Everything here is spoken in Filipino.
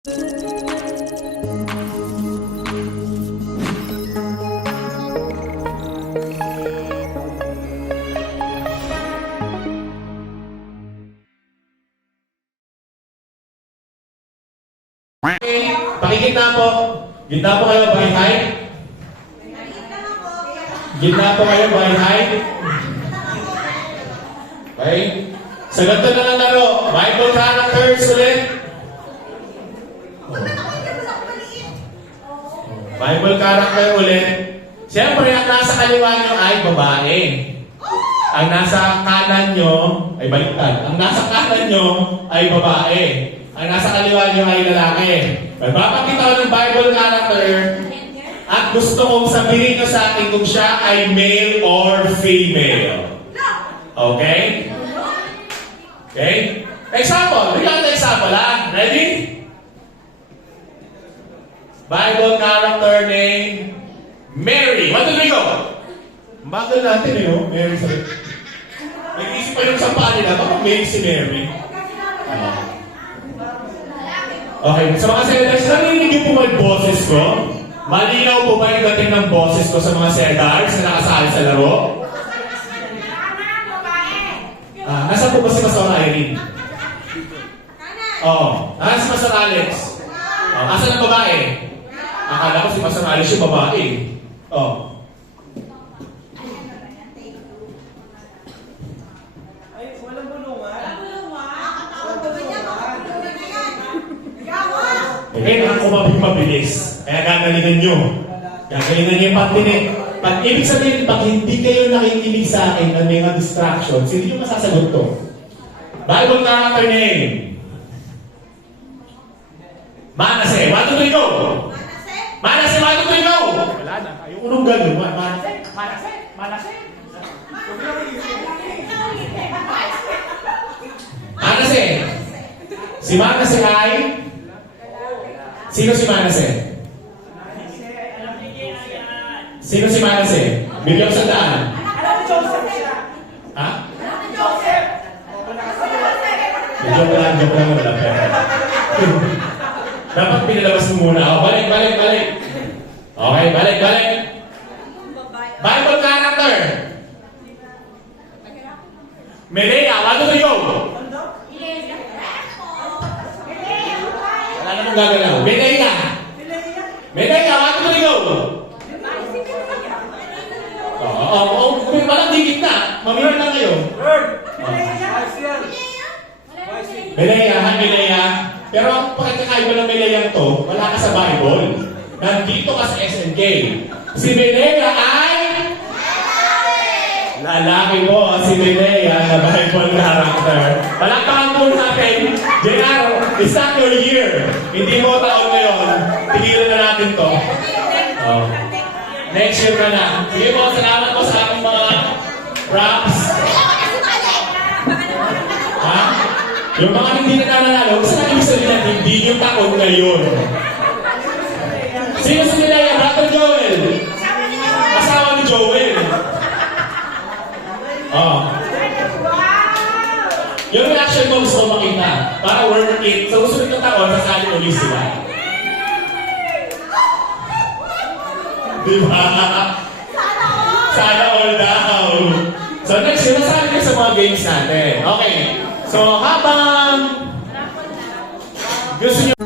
Pakigitna po. Gitna po kayo by height. Gitna po kayo by height. Okay? Sa ganito na lang laro. Bible characters ulit. Bible character ulit. Siyempre, ang nasa kaliwa nyo ay babae. Ang nasa kanan nyo ay baliktad. Ang nasa kanan nyo ay babae. Ang nasa kaliwa nyo ay lalaki. Magpapakita ko ng Bible character at gusto kong sabihin nyo sa akin kung siya ay male or female. Okay? Okay? Example. Bigyan natin example, ha? Ready? Bible character name Mary. What do we go? Bagal natin eh, no? Mary sa... Nag-isip pa yung sampa nila. Baka Mary si Mary. Okay, sa mga sedars, narinig niyo po ba yung boses ko? Malinaw po ba yung dating ng boses ko sa mga sedars na nakasali sa laro? Nasaan po ba si Pastor Irene? Oo. Si Pastor Alex? Asan ang babae? Akala ko si Pastor Alex yung babae. Oo. Okay, ako mabilis. Kaya gagalingan nyo. Gagalingan nyo yung pagtinig. Pag ibig sabihin, pag hindi kayo nakikinig sa akin ng mga distractions, hindi nyo masasagot to. Bible character name. Manase. 1, 2, 3, go! Manase, 1, 2, 3, go! Wala na. Yung unong gano'n. Manase. Manase. Manase. Manase. Si Manase ay... Sino si Manase? Sino si Manase? Bigyan sa daan. Ha? Joke lang, wala pera. Dapat pinalabas mo muna. Balik. Okay, balik. Bible character. Melea, 1, 2, 3, go! Wala namang gagalaw. Melea, 1, 2, 3, go! Walang digit na. Mamira na kayo. Melea. Pero ang pagkakaiba ng Melea to, wala ka sa Bible. Nandito ka sa SNK. Si Melea ay... lalaki po si Melea na Bible character. Palakpakan po natin. Genaro, it's not your year. Hindi mo taon ngayon. Tigilan na natin to. Next year ka na. Sige po, salamat po sa aking mga props. Ha? Yung mga hindi nananalo, gusto na ibig sabihin natin, hindi yung taon ngayon. Sino si Melea? Brother Joel. Asawa ni Joel. Yung reaction mo gusto ko makita. Para worth it. Sa susunod ng taon, sasali ulit sila. Diba? Sana all daw. So next, sinasali ka sa mga games natin. Okay. So habang gusto nyo